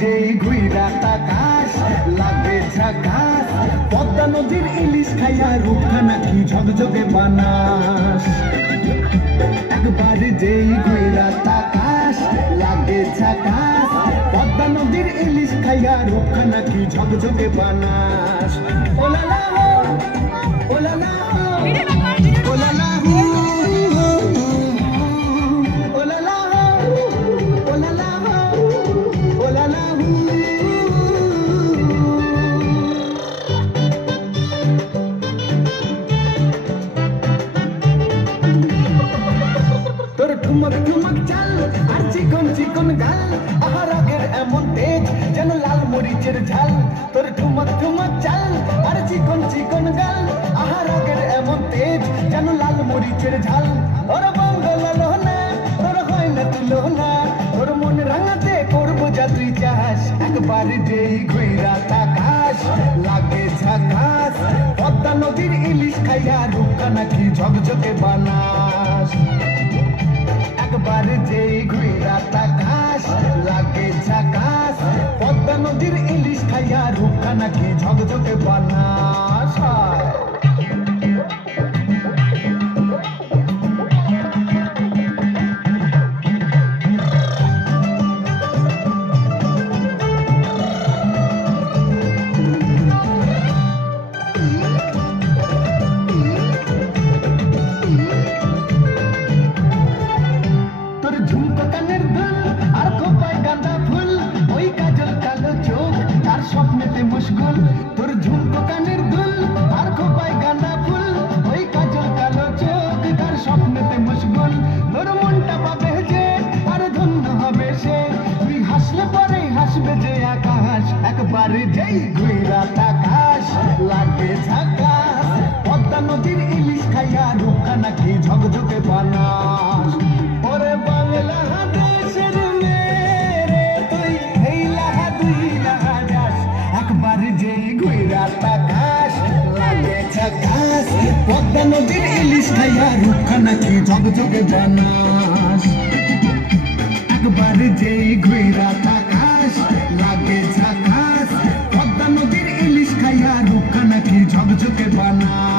যেই ঘুইরা তাকাস লাগে ঝাকাস, পদ্মা নদীর ইলিশ খাইয়া রূপখানা কি ঝকঝকে বানাস। একবার যেই ঘুইরা তাকাস লাগে ঝাকাস, পদ্মা নদীর ইলিশ খাইয়া রূপখানা কি ঝকঝকে বানাস। ওলালা হো ওলালা হো ওলালা হো ওলালা হো ওলালা হো ওলালা হো। তোর ঠুমক ঠুমক চাল আর চিকন চিকন গাল, আহার আগের এমন তেজ যেন লাল মরিচের ঝাল। তোর ঠুমক ঠুমক চাল আর চিকন চিকন গাল, আহার আগের এমন তেজ যেন লাল মরিচের ঝাল। ওর বাংলা না তোর হয় না তুলো না, তোর মন রাঙাতে করবো যা তুই চাস। একবার যেই ঘুইরা তাকাস লাগে ঝাকাস, পদ্মা নদীর ইলিশ খাইয়া রূপখানা কি ঝকঝকে বানাস। একবার যেই ঘুইরা তাকাস লাগে ঝাকাস, পদ্মা নদীর ইলিশ খাইয়া রূপখানা কি ঝকঝকে বানাস। তোর ঝুমকো কানের দুল আর খোপায় গাঁদা ফুল, ওই কাজল কালো চোখ তার স্বপ্নেতে মুশকুল। তোর ঝুমকো কানের দুল আর খোপায় গাঁদা ফুল, ওই কাজল কালো চোখ তার স্বপ্নেতে মুশকুল। তোর মনটা পাবে যে আর ধন্য হবে সে, তুই হাসলে পরে হাসবে যে আকাশ। একবার যেই ঘুইরা তাকাস লাগে ঝাকাস, পদ্মা নদীর ইলিশ খাইয়া রূপখানা কি ঝকঝকে বানাস। ওরে বাংলা দেশের মেরে তুই এই লাহা দুই লাহা যাস, একবার যেই ঘুইরা তাকাস লাগে ঝাকাস, পদ্মা নদীর ইলিশ খাইয়া রূপখানা কি ঝকঝকে বানাস। একবার যেই ঘুইরা তাকাস লাগে ঝাকাস, পদ্মা নদীর ইলিশ খাইয়া রূপখানা কি ঝকঝকে বানাস।